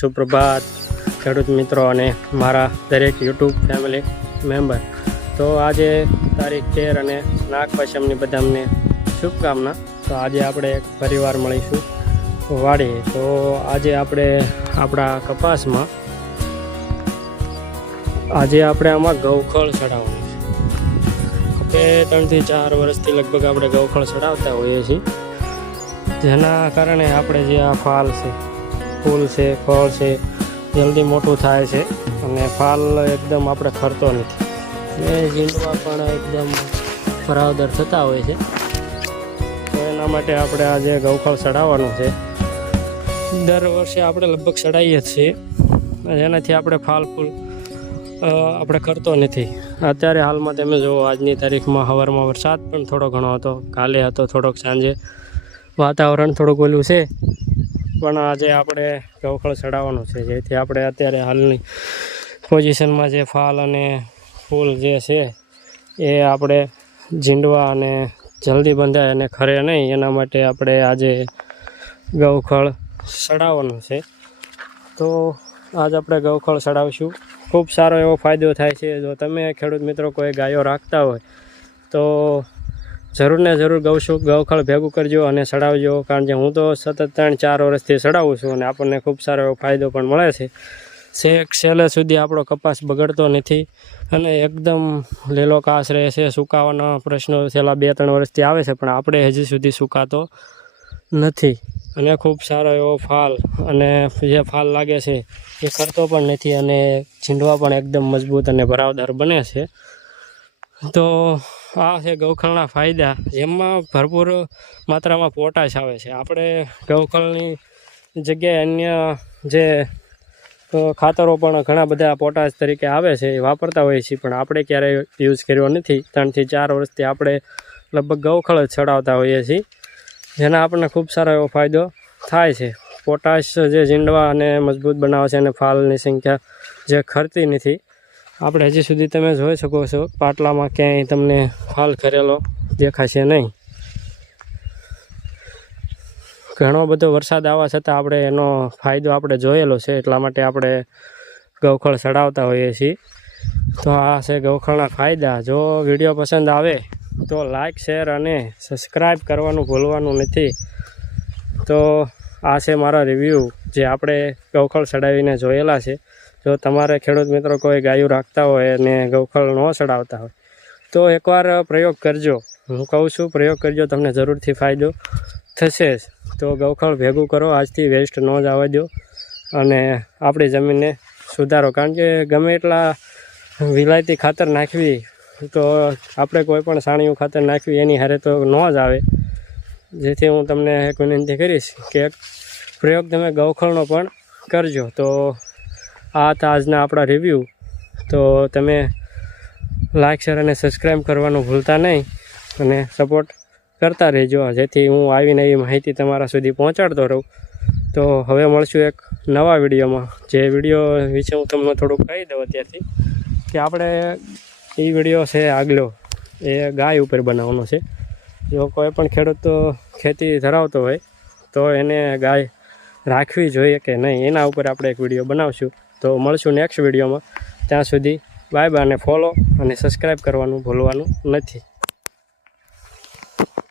સુપ્રભાત ખેડૂત મિત્રો અને મારા દરેક યુટ્યુબ ફેમિલી મેમ્બર. તો આજે તારીખ 13 અને નાગપાંચમની બધાને શુભકામના. તો આજે આપણે એક પરિવાર મળીશું વાડીએ. તો આજે આપણે આપણા કપાસમાં આમાં ગૌખળ ચડાવવાનું છે. 3 થી 4 વર્ષથી લગભગ આપણે ગૌખળ ચડાવતા હોઈએ છીએ, જેના કારણે આપણે જે આ ફાલ છે, ફૂલ છે, ફળ છે, જલ્દી મોટું થાય છે અને ફાલ એકદમ આપણે ખરતો નથી ને ઝીંડવા પણ એકદમ ભરાવદાર થતા હોય છે. તો એના માટે આપણે આજે ગૌખળ ચડાવવાનું છે. દર વર્ષે આપણે લગભગ ચડાવીએ જ છીએ, જેનાથી આપણે ફાલ ફૂલ આપણે કરતો નથી. અત્યારે હાલમાં તમે જુઓ, આજની તારીખમાં સવારમાં વરસાદ પણ થોડો ઘણો હતો, કાલે હતો થોડોક, સાંજે વાતાવરણ થોડુંક ઓલું છે, પણ આજે આપણે ગૌખળ ચડાવવાનું છે, જેથી આપણે અત્યારે હાલની પોઝિશનમાં જે ફાલ અને ફૂલ જે છે એ આપણે ઝીંડવા અને જલ્દી બંધાય અને ખરે નહીં, એના માટે આપણે આજે ગૌખળ ચડાવવાનું છે. તો આજ આપણે ગૌખળ ચડાવશું. ખૂબ સારો એવો ફાયદો થાય છે. જો તમે ખેડૂત મિત્રો કોઈ ગાયો રાખતા હોય તો જરૂર ને જરૂર ગૌખળ ભેગું કરજો અને ચડાવજો, કારણ કે હું તો સતત 3-4 વર્ષથી ચડાવું છું અને આપણને ખૂબ સારો એવો ફાયદો પણ મળે છે. છેલ્લે સુધી આપણો કપાસ બગડતો નથી અને એકદમ લીલો કાસ રહે છે. સુકાવાના પ્રશ્નો છેલ્લા 2-3 વર્ષથી આવે છે, પણ આપણે હજી સુધી સુકાતો નથી અને ખૂબ સારો એવો ફાલ અને જે ફાલ લાગે છે એ ખરતો પણ નથી અને ઝીંડવા પણ એકદમ મજબૂત અને ભરાવદાર બને છે. તો આ છે ગૌખળના ફાયદા, જેમાં ભરપૂર માત્રામાં પોટાશ આવે છે. આપણે ગૌખળની જગ્યાએ અન્ય જે ખાતરો પણ ઘણા બધા પોટાશ તરીકે આવે છે એ વાપરતા હોઈએ છીએ, પણ આપણે ક્યારેય યુઝ કર્યો નથી. 3 થી 4 વર્ષથી આપણે લગભગ ગૌખળ જ ચડાવતા હોઈએ છીએ, જેના આપણને ખૂબ સારો એવો ફાયદો થાય છે. પોટાશ જે ઝીંડવા અને મજબૂત બનાવે છે અને ફાલની સંખ્યા જે ખરતી નથી. આપણે હજી સુધી તમે જોઈ શકો છો, પાટલામાં ક્યાંય તમને ફાલ ખરેલો દેખાશે નહીં. ઘણો બધો વરસાદ આવવા છતાં આપણે એનો ફાયદો આપણે જોયેલો છે, એટલા માટે આપણે ગૌખળ ચડાવતા હોઈએ છીએ. તો આ છે ગૌખળના ફાયદા. જો વિડીયો પસંદ આવે તો લાઈક, શેર અને સબસ્ક્રાઈબ કરવાનું ભૂલવાનું નથી. તો આ છે મારા રિવ્યૂ જે આપણે ગૌખળ ચડાવીને જોયેલા છે. જો તમારે ખેડૂત મિત્રો કોઈ ગાયું રાખતા હોય અને ગૌખળ ન ચડાવતા હોય તો એકવાર પ્રયોગ કરજો. હું કહું છું, પ્રયોગ કરજો, તમને જરૂરથી ફાયદો થશે જ. તો ગૌખળ ભેગું કરો, આજથી વેસ્ટ ન જવા દો અને આપણી જમીનને સુધારો. કારણ કે ગમે એટલા વિલાયતી ખાતર નાખવી તો આપણે કોઈ પણ સાણિયું ખાતર નાખવી એની હારે તો ન જ આવે. જેથી હું તમને એક વિનંતી કરીશ કે એક પ્રયોગ તમે ગૌખળનો પણ કરજો. તો આ હતા આજના આપણા રિવ્યૂ. તો તમે લાઈક, શેર અને સબસ્ક્રાઈબ કરવાનું ભૂલતા નહીં અને સપોર્ટ કરતા રહેજો, જેથી હું આવીને એવી માહિતી તમારા સુધી પહોંચાડતો રહું. તો હવે મળશું એક નવા વિડીયોમાં. જે વિડીયો વિશે હું તમને થોડુંક કહી દઉં અત્યારથી, કે આપણે એ વિડીયો છે આગલો, એ ગાય ઉપર બનાવવાનો છે. જો કોઈ પણ ખેડૂત ખેતી ધરાવતો હોય તો એને ગાય રાખવી જોઈએ કે નહીં, એના ઉપર આપણે એક વિડીયો બનાવશું. તો મળશું નેક્સ્ટ વિડીયોમાં. ત્યાં સુધી બાય બાય અને ફોલો અને સબસ્ક્રાઈબ કરવાનું ભૂલવાનું નથી.